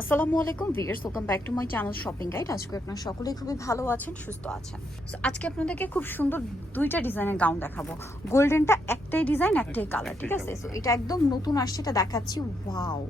আসসালামু আলাইকুম viewers welcome back to my channel shopping guide আজকে আপনারা সকলেই খুবই ভালো আছেন সুস্থ আছেন। সো আজকে আপনাদেরকে খুব সুন্দর দুইটা ডিজাইনের গাউন দেখাবো। গোল্ডেনটা একটাই ডিজাইন একটাই কালার ঠিক আছে? সো এটা একদম নতুন আসছে এটা দেখাচ্ছি ওয়াও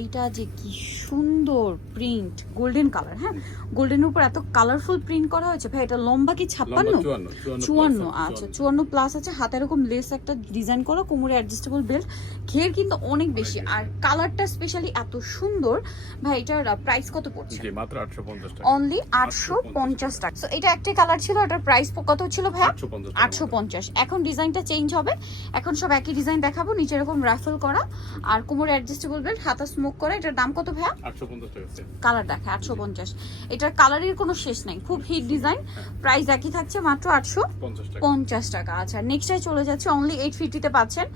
এইটা যে কি সুন্দর প্রিন্ট গোল্ডেন কালার হ্যাঁ? গোল্ডেনের উপর এত কালারফুল প্রিন্ট করা হয়েছে। ভাই এটা লম্বা কি ছাপ্পান্ন? লম্বা 54, 54 চুয়ান্ন আচ্ছা 54 চুয়ান্ন প্লাস আছে। হাতে এরকম লেস একটা ডিজাইন করা কোমরে অ্যাডজাস্টেবল বেল্ট ঘের কিন্তু অনেক বেশি। আর কালারটা স্পেশালি এত সুন্দর। ভাই এটার প্রাইস কত পড়ছে? জি মাত্র 850 টাকা। অনলি আটশো পঞ্চাশ টাকা। তো এটা একটাই কালার ছিল এটার প্রাইস কত ছিল ভাই? 850 টাকা আটশো পঞ্চাশ। এখন ডিজাইনটা চেঞ্জ হবে। এখন সব একই ডিজাইন দেখাবো। নিচে এরকম রাফেল করা। আর কোমরে অ্যাডজাস্টেবল বেল্ট হাতা স্মোক করে এটার দাম কত ভাইয়া? 850 টাকা সেম কালার দেখে আটশো পঞ্চাশ। এটার কালারের কোনো শেষ নাই খুব হিট ডিজাইন প্রাইস একই থাকছে মাত্র আটশো পঞ্চাশ টাকা। আচ্ছা নেক্সটে চলে যাচ্ছে অনলি এইট ফিফটিতে পাচ্ছেন।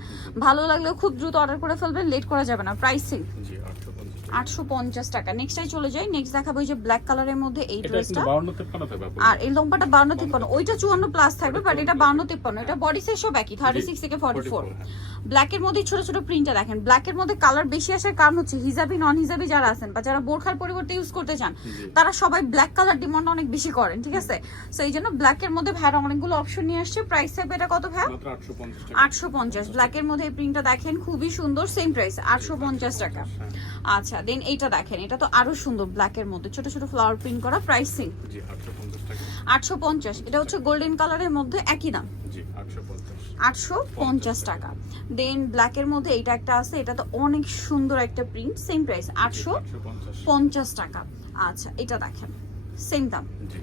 ভালো লাগলেও খুব দ্রুত অর্ডার করে ফেলবেন লেট করা যাবে না। প্রাইস সেম জি 850 টাকা। আটশো পঞ্চাশ টাকা। নেক্সটে চলে যাই নেক্সট দেখাবো যে ব্ল্যাক কালারের মধ্যে এই ড্রেসটা কিন্তু 52 53 থাকবে আপু। আর এই লম্বাটা বাউন্ন তিপ্পান্ন ওইটা চুয়ান্ন প্লাস থাকবে বাট এটা বাউন্ন তিপ্পান্ন এটা বডি সাইজ সব একই থার্টি সিক্স থেকে ফর্টি ফোর 44, হ্যাঁ। ব্ল্যাকের মধ্যে ছোট ছোট প্রিন্টটা দেখেন। ব্ল্যাকের মধ্যে কালার বেশি আসার কারণ হচ্ছে হিজাবি নন হিজাবি যারা আছেন বা যারা বোরখার পরিবর্তে ইউজ করতে চান তারা সবাই ব্ল্যাক কালার ডিমান্ড অনেক বেশি করেন ঠিক আছে? সো এই জন্য ব্ল্যাকের মধ্যে ভাইয়ার অনেকগুলো অপশন নিয়ে আসছে। প্রাইস থাকবে এটা কত ভাইয়া? মাত্র 850 টাকা। আটশো পঞ্চাশ। ব্ল্যাকের মধ্যে এই প্রিন্টটা দেখেন খুবই সুন্দর সেম প্রাইস আটশো পঞ্চাশ টাকা। হ্যাঁ, আচ্ছা দেন এইটা দেখেন এটা তো আরও সুন্দর ব্ল্যাকের মধ্যে ছোট ছোট ফ্লাওয়ার প্রিন্ট করা প্রাইস সেম আটশো পঞ্চাশ এটা হচ্ছে গোল্ডেন কালারের মধ্যে একই দাম। জি 850 আটশো পঞ্চাশ টাকা। দেন ব্ল্যাকের মধ্যে এইটা একটা আছে এটা তো অনেক সুন্দর একটা প্রিন্ট সেম প্রাইস আটশো 850 পঞ্চাশ। টাকা। আচ্ছা এটা দেখেন সেম দাম। জি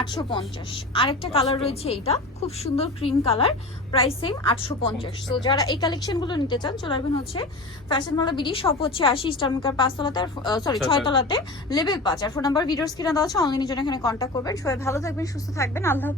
আটশো পঞ্চাশ। আরেকটা কালার রয়েছে এইটা খুব সুন্দর ক্রিম কালার প্রাইস সেম আটশো পঞ্চাশ। তো যারা এই কালেকশনগুলো নিতে চান চলে আসবেন হচ্ছে ফ্যাশন মালা বিডি শপ হচ্ছে আশি স্টার মেকার পাঁচতলাতে সরি ছয়তলা। ছয়তলাতে লেভেল পাঁচ। আর ফোন নাম্বার ভিডিওস কিনা দেওয়া আছে অনলাইনের জন্য এখানে কন্ট্যাক্ট করবেন। সবাই ভালো থাকবেন সুস্থ থাকবেন। আল্লাহ